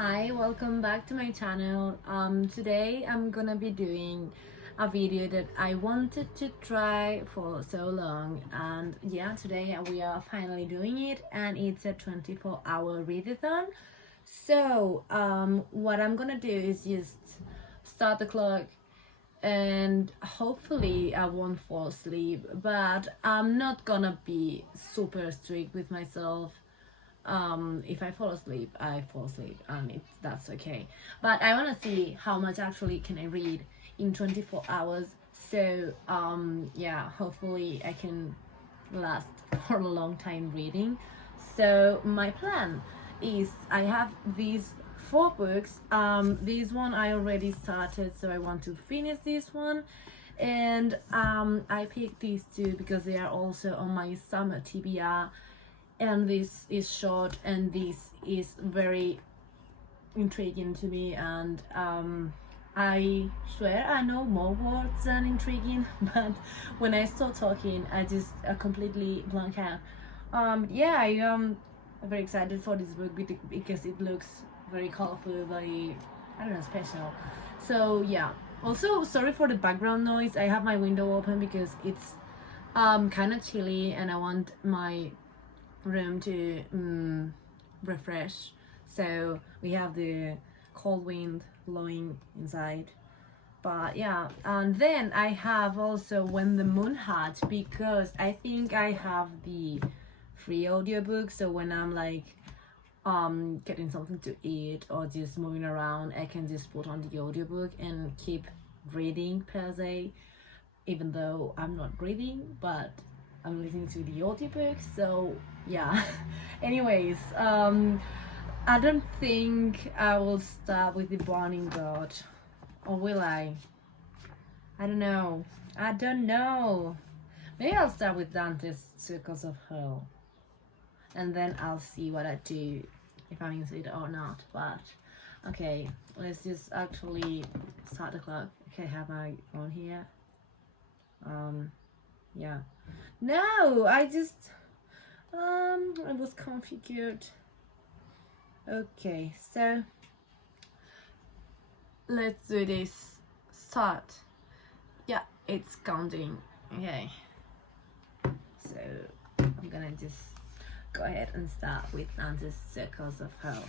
Hi, welcome back to my channel. Today I'm gonna be doing a video that I wanted to try for so long, and yeah, today we are finally doing it, and it's a 24-hour readathon. So what I'm gonna do is just start the clock, and hopefully I won't fall asleep, but I'm not gonna be super strict with myself. If I fall asleep, I fall asleep, and that's okay. But I want to see how much actually can I read in 24 hours. So yeah, hopefully I can last for a long time reading. So my plan is I have these 4 books. This one I already started, so I want to finish this one. And I picked these 2 because they are also on my summer TBR. And this is short, and this is very intriguing to me, and I swear I know more words than intriguing, but when I start talking I just completely blank out. Yeah, I am very excited for this book because it looks very colorful, very, I don't know, special. So yeah, also sorry for the background noise. I have my window open because it's kind of chilly and I want my room to refresh, so we have the cold wind blowing inside. But yeah, and then I have also When the Moon Hatch, because I think I have the free audiobook, so when I'm like getting something to eat or just moving around, I can just put on the audiobook and keep reading per se, even though I'm not reading, but I'm listening to the audiobook. So yeah. Anyways, I don't think I will start with the Burning God, or will I don't know. Maybe I'll start with Dante's Circles of Hell, and then I'll see what I do, if I'm into it or not. But okay, let's just actually start the clock. Okay, I have my phone here. Yeah, no, I was configured. Okay, so let's do this. Start. Yeah, it's counting. Okay, so I'm gonna just go ahead and start with Dante's Circles of Hell.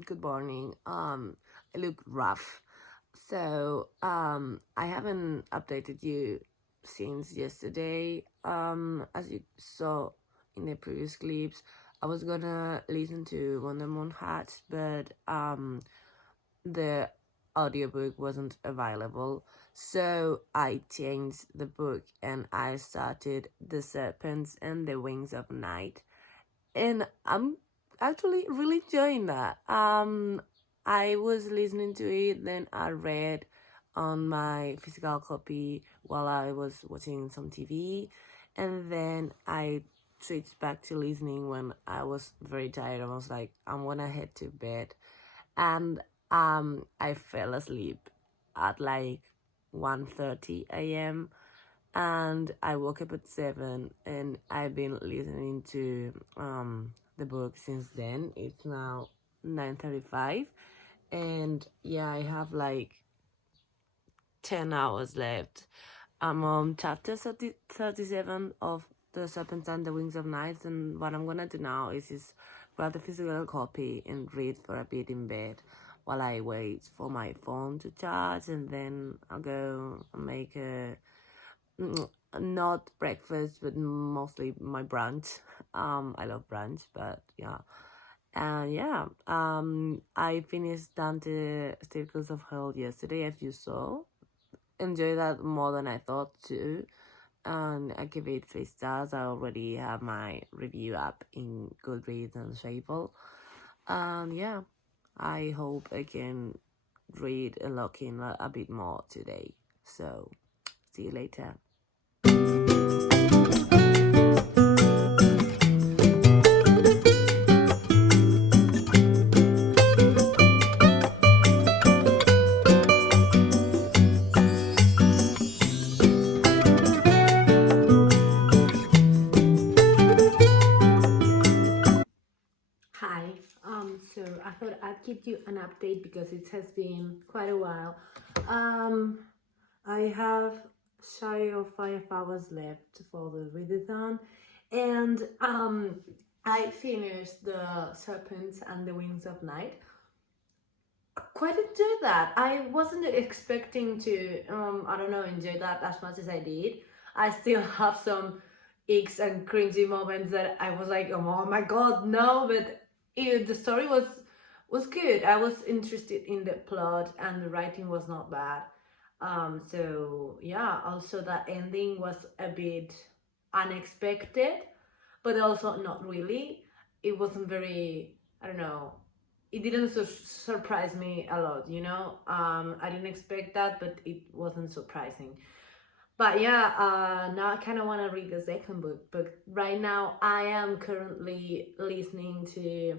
good morning. I look rough, so I haven't updated you since yesterday. As you saw in the previous clips, I was gonna listen to Wonder Moon Hat, but the audiobook wasn't available, so I changed the book and I started The Serpents and the Wings of Night, and I'm actually really enjoying that. I was listening to it, then I read on my physical copy while I was watching some TV, and then I switched back to listening when I was very tired. I was like, I'm gonna head to bed, and I fell asleep at like 1:30 a.m. and I woke up at 7, and I've been listening to the book since then. It's now 9:35, and yeah, I have like 10 hours left. I'm on chapter 37 of The Serpent and the Wings of Night, and what I'm gonna do now is grab the physical copy and read for a bit in bed while I wait for my phone to charge, and then I'll go and make a not breakfast, but mostly my brunch. I love brunch, but yeah. And yeah, I finished Dante Circles of Hell yesterday, as you saw. Enjoyed that more than I thought too. And I give it 3 stars. I already have my review up in Goodreads and Shavel. And yeah, I hope I can read and lock in a bit more today. So, see you later. Hi, so I thought I'd give you an update because it has been quite a while. I have shy of 5 hours left for the readathon, and I finished The Serpents and the Wings of Night. Quite enjoyed that. I wasn't expecting to, I don't know, enjoy that as much as I did. I still have some icks and cringy moments that I was like, oh my god, no, but the story was good. I was interested in the plot and the writing was not bad. So yeah, also that ending was a bit unexpected, but also not really. It wasn't very, I don't know, it didn't surprise me a lot, you know. I didn't expect that, but it wasn't surprising. But yeah, now I kind of want to read the second book, but right now I am currently listening to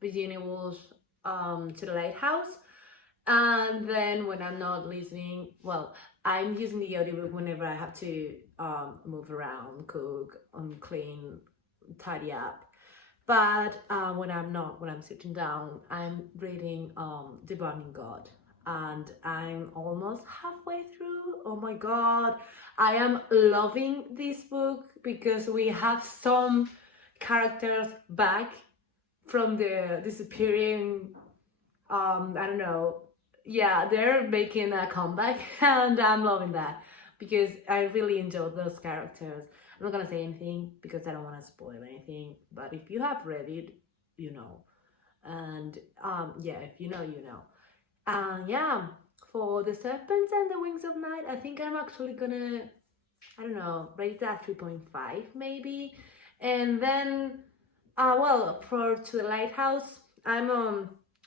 Virginia Woolf's To the Lighthouse. And then when I'm not listening, well, I'm using the audiobook whenever I have to move around, cook, clean, tidy up. But when I'm not, when I'm sitting down, I'm reading The Burning God, and I'm almost halfway through. Oh my god, I am loving this book because we have some characters back from the disappearing. I don't know. Yeah, they're making a comeback, and I'm loving that because I really enjoyed those characters. I'm not gonna say anything because I don't want to spoil anything, but if you have read it, you know. And yeah, if you know, you know. Yeah, for The Serpents and the Wings of Night, I think I'm actually gonna, I don't know, rate that 3.5 maybe. And then, well, for To the Lighthouse, I'm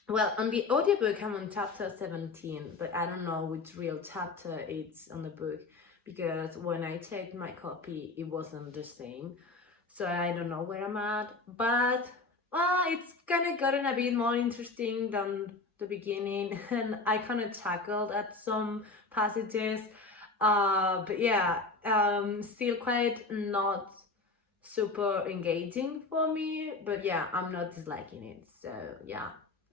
well, on the audiobook, I'm on chapter 17, but I don't know which real chapter it's on the book because when I checked my copy, it wasn't the same. So I don't know where I'm at, but it's kind of gotten a bit more interesting than the beginning, and I kind of chuckled at some passages. But yeah, still quite not super engaging for me, but yeah, I'm not disliking it. So yeah,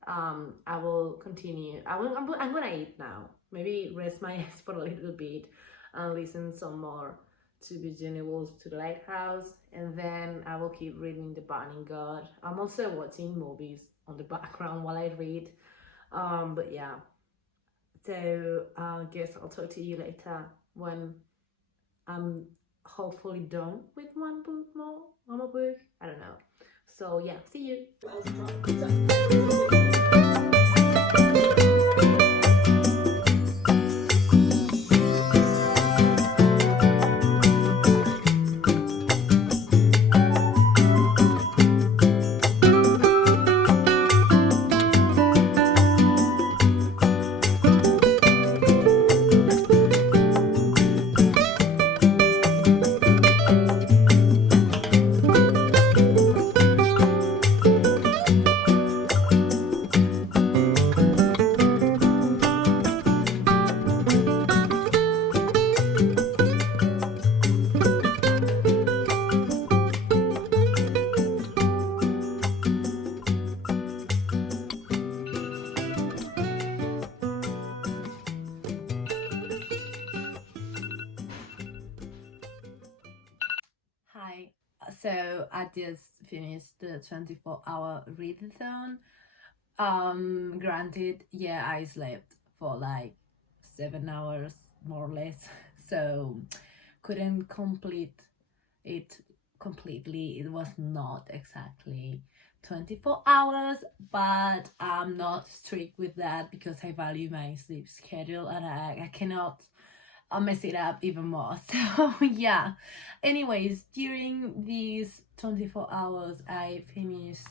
I will continue. I'm gonna eat now. Maybe rest my eyes for a little bit and listen some more to Virginia Woolf to the Lighthouse, and then I will keep reading The Bodyguard. I'm also watching movies on the background while I read. But yeah, so I guess I'll talk to you later when I'm hopefully done with one book more, one more book. I don't know. So yeah, see you. Hi. So I just finished the 24-hour readathon. Granted, yeah, I slept for like 7 hours more or less, so couldn't complete it completely. It was not exactly 24 hours, but I'm not strict with that because I value my sleep schedule and I cannot mess it up even more. So yeah, anyways, during these 24 hours I finished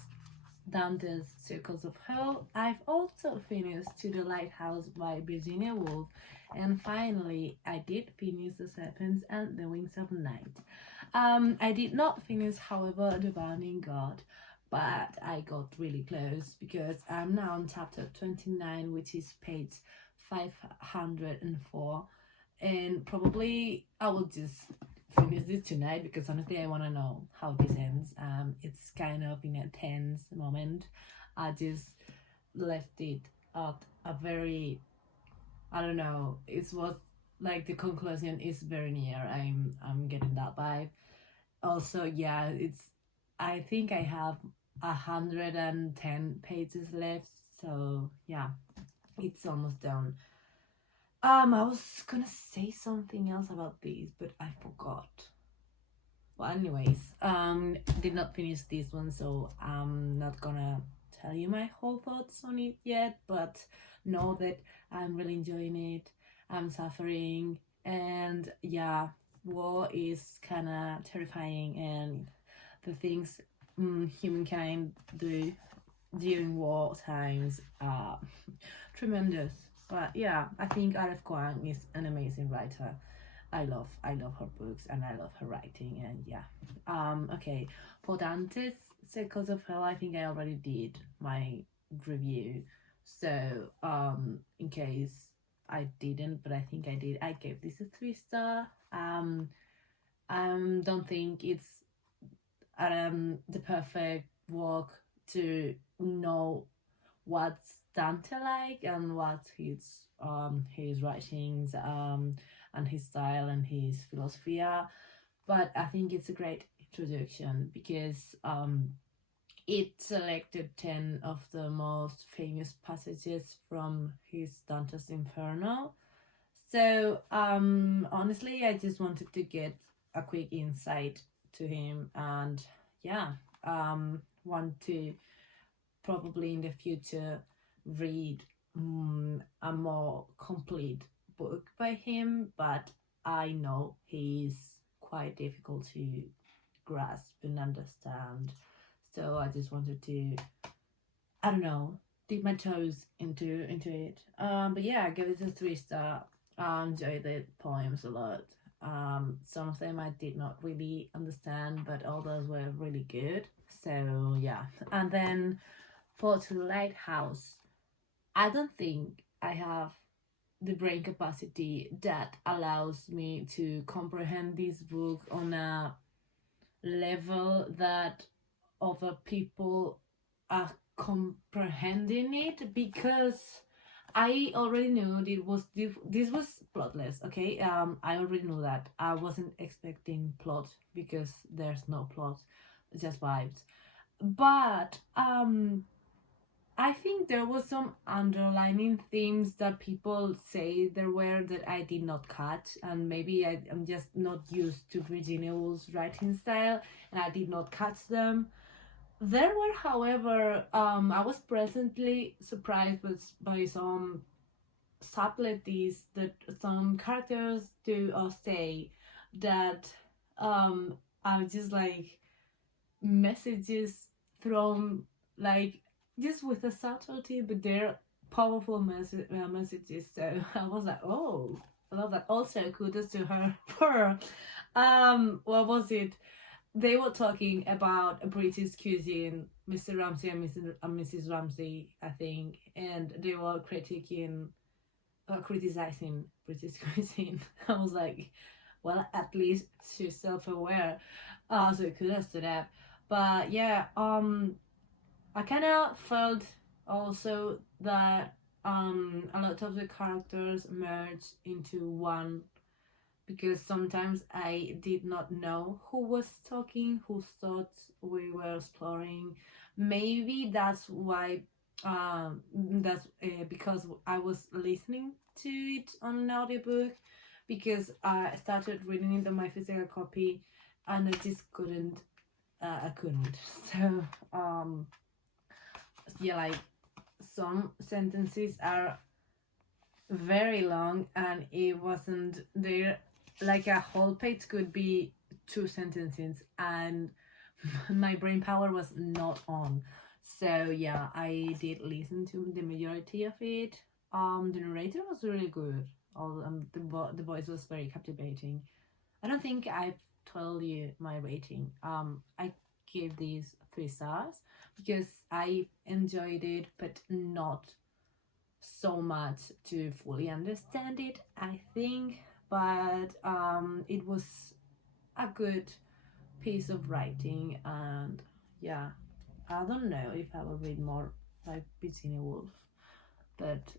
Dante's Circles of Hell. I've also finished To the Lighthouse by Virginia Woolf, and finally I did finish The Serpents and the Wings of Night. I did not finish, however, The Burning God, but I got really close because I'm now on chapter 29, which is page 504, and probably I will just finish this tonight because honestly I want to know how this ends. It's kind of in a tense moment. I just left it at a very, I don't know, it was like the conclusion is very near. I'm getting that vibe. Also, yeah, I think I have 110 pages left, so yeah, it's almost done. I was gonna say something else about this, but I forgot. Well, anyways, did not finish this one, so I'm not gonna tell you my whole thoughts on it yet, but know that I'm really enjoying it. I'm suffering, and yeah, war is kind of terrifying, and the things humankind do during war times are tremendous. But yeah, I think Arif Kwang is an amazing writer. I love her books and I love her writing, and yeah. Okay, for Dante's Circles of Hell, I think I already did my review. So in case I didn't, but I think I did, I gave this a 3-star. Don't think it's the perfect work to know what's Dante like and what his writings and his style and his philosophy are, but I think it's a great introduction because it selected 10 of the most famous passages from his Dante's Inferno. So honestly I just wanted to get a quick insight to him, and yeah, want to probably in the future read a more complete book by him, but I know he's quite difficult to grasp and understand, so I just wanted to, I don't know, dip my toes into it. But yeah, I give it a 3-star. I enjoyed the poems a lot. Some of them I did not really understand, but others were really good, so yeah. And then for To the Lighthouse, I don't think I have the brain capacity that allows me to comprehend this book on a level that other people are comprehending it, because I already knew this was plotless. Okay, I already knew that. I wasn't expecting plot because there's no plot, just vibes. But I think there was some underlining themes that people say there were that I did not catch, and maybe I'm just not used to Virginia Woolf's writing style, and I did not catch them. There were, however, I was pleasantly surprised by some subtleties that some characters do or say that are just like messages from, like, just with a subtlety, but they're powerful messages. So I was like, oh, I love that. Also, kudos to her for what was it? They were talking about British cuisine, Mr. Ramsay and Mrs. Ramsay, I think, and they were criticizing British cuisine. I was like, well, at least she's self-aware. So kudos to that. But yeah, I kind of felt also that a lot of the characters merged into one, because sometimes I did not know who was talking, whose thoughts we were exploring. Maybe that's why. That's because I was listening to it on an audiobook, because I started reading it on my physical copy, and I just couldn't. I couldn't. So yeah, like some sentences are very long, and it wasn't there. Like a whole page could be 2 sentences, and my brain power was not on. So yeah, I did listen to the majority of it. The narrator was really good. All the voice was very captivating. I don't think I've told you my rating. I gave these 3 stars because I enjoyed it, but not so much to fully understand it, I think. But it was a good piece of writing, and yeah, I don't know if I will read more like Virginia Woolf, but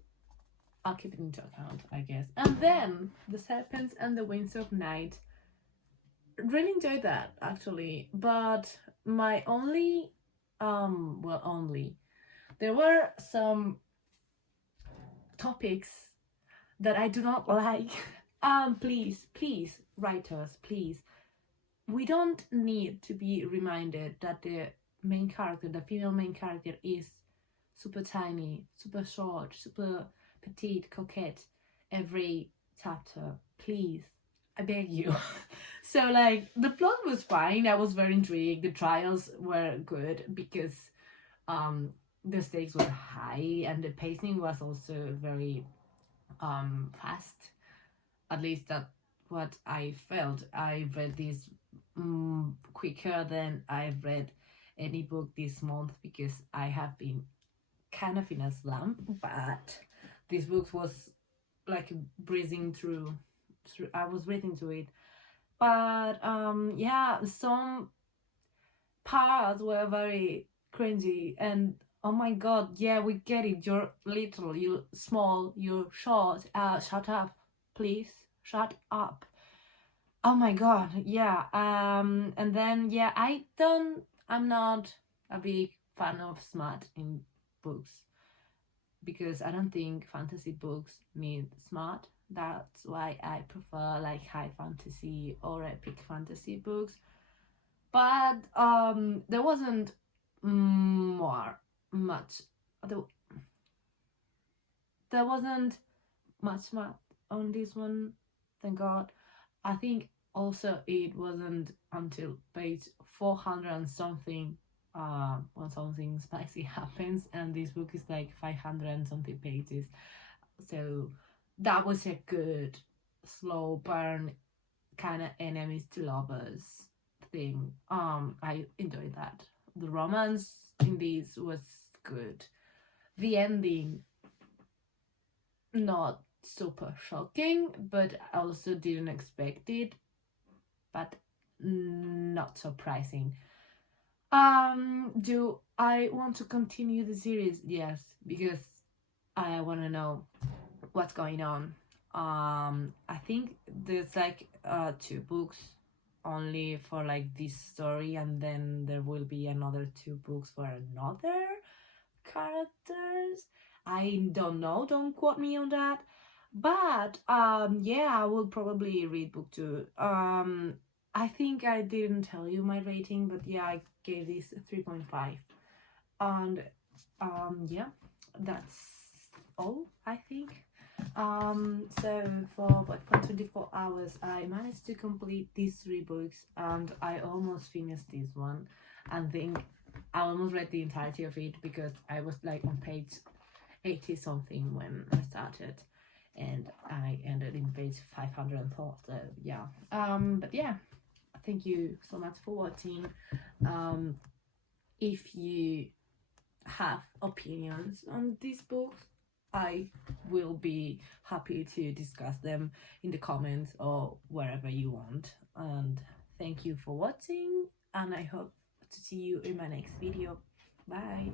I'll keep it into account, I guess. And then The Serpents and the Wings of Night. Really enjoyed that, actually, but my only there were some topics that I do not like. Please, writers, please. We don't need to be reminded that the main character, the female main character, is super tiny, super short, super petite, coquette every chapter. Please, I beg you. So, like, the plot was fine. I was very intrigued. The trials were good because the stakes were high, and the pacing was also very fast. At least that's what I felt. I read this quicker than I've read any book this month, because I have been kind of in a slump, but this book was like breezing through. I was reading through it, but yeah, some parts were very cringy, and oh my god, yeah, we get it. You're little, you're small, you're short. Shut up, please. Shut up. Oh my god, yeah. And then yeah, I'm not a big fan of smut in books, because I don't think fantasy books need smut. That's why I prefer like high fantasy or epic fantasy books. But there wasn't much there wasn't much smut on this one, thank god. I think also it wasn't until page 400 and something when something spicy happens, and this book is like 500 and something pages. So that was a good slow burn kind of enemies to lovers thing. I enjoyed that. The romance in this was good. The ending, not super shocking, but I also didn't expect it, but not surprising. Do I want to continue the series? Yes, because I want to know what's going on. I think there's like 2 books only for like this story, and then there will be another 2 books for another characters. I don't know, don't quote me on that, but yeah, I will probably read book 2. I think I didn't tell you my rating, but yeah, I gave this 3.5, and yeah, that's all, I think. So for like 24 hours I managed to complete these 3 books, and I almost finished this one, and think I almost read the entirety of it, because I was like on page 80 something when I started, and I ended in page 504. So yeah, but yeah, thank you so much for watching. If you have opinions on these books, I will be happy to discuss them in the comments or wherever you want. And thank you for watching, and I hope to see you in my next video. Bye.